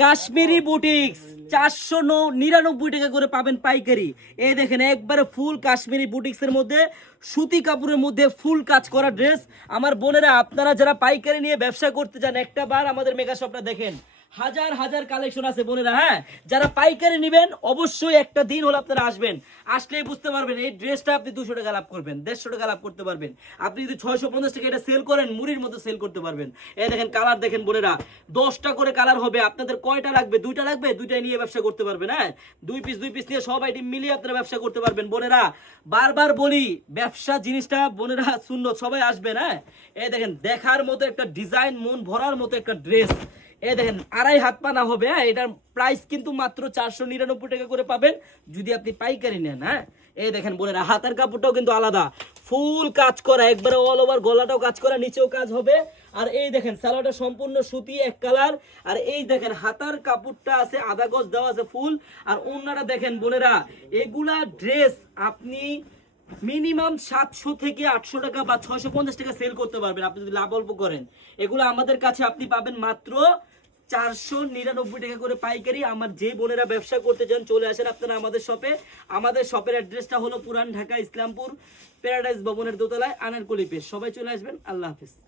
Kashmiri boutiques 499 টাকা করে পাবেন পাইকারি। এই দেখেন একবারে ফুল কাশ্মীরি বুটিক্সের মধ্যে সুতি কাপড়ের মধ্যে ফুল কাজ করা ড্রেস। আমার বোনেরা, আপনারা যারা পাইকারি নিয়ে ব্যবসা করতে চান, একটা বার আমাদের মেগা শপটা দেখেন, হাজার হাজার কালেকশন আছে বোনেরা। হ্যাঁ, যারা পাইকারি নেবেন অবশ্যই একটা দিন হলো আপনারা আসবেন, আসলেই বুঝতে পারবেন এই ড্রেসটা আপনি 200 টাকা লাভ করবেন, 150 টাকা লাভ করতে পারবেন। আপনি যদি 650 টাকা এটা সেল করেন, মুড়ির মতো সেল করতে পারবেন। এই দেখেন কালার দেখেন বোনেরা, 10টা করে কালার হবে। আপনাদের কয়টা লাগবে? 2টা লাগবে, 2টাই নিয়ে ব্যবসা করতে পারবেন। হ্যাঁ, 2 পিস নিয়ে সব আইটেম মিলিয়ে আপনারা ব্যবসা করতে পারবেন বোনেরা। বারবার বলি, ব্যবসা জিনিসটা বোনেরা শূন্য, সবাই আসবেন। হ্যাঁ, এই দেখেন দেখার মতো একটা ডিজাইন, মন ভরার মতো একটা ড্রেস। এই দেখেন 2.5 হাত পানা হবে। হ্যাঁ, এটার প্রাইস কিন্তু মাত্র 499 টাকা করে পাবেন যদি আপনি পাইকারি নেন। হ্যাঁ, এই দেখেন বোনেরা, হাতের কাপড়টাও কিন্তু আলাদা, ফুল কাজ করা, একবারে অল ওভার, গলাটাও কাজ করা, নিচেও কাজ হবে। আর এই দেখেন সালোয়ারটা সম্পূর্ণ সুতি এক কালার। আর এই দেখেন হাতার কাপড়টা আছে আধা গজ দেওয়া আছে ফুল। আর ওন্নাটা দেখেন বোনেরা, এগুলা ড্রেস আপনি মিনিমাম 700 থেকে 800 টাকা বা 650 টাকা সেল করতে পারবেন আপনি যদি লাভ অল্প করেন। এগুলো আমাদের কাছে আপনি পাবেন মাত্র 499 টাকা করে পাইকারি। আমার যে বোনেরা ব্যবসা করতে চান চলে আসেন আপনারা আমাদের শপে। আমাদের শপের অ্যাড্রেসটা হলো পুরান ঢাকা ইসলামপুর প্যারাডাইস ভবনের দোতলায়, আনারকলি পেজ। সবাই চলে আসবেন। আল্লাহ হাফেজ।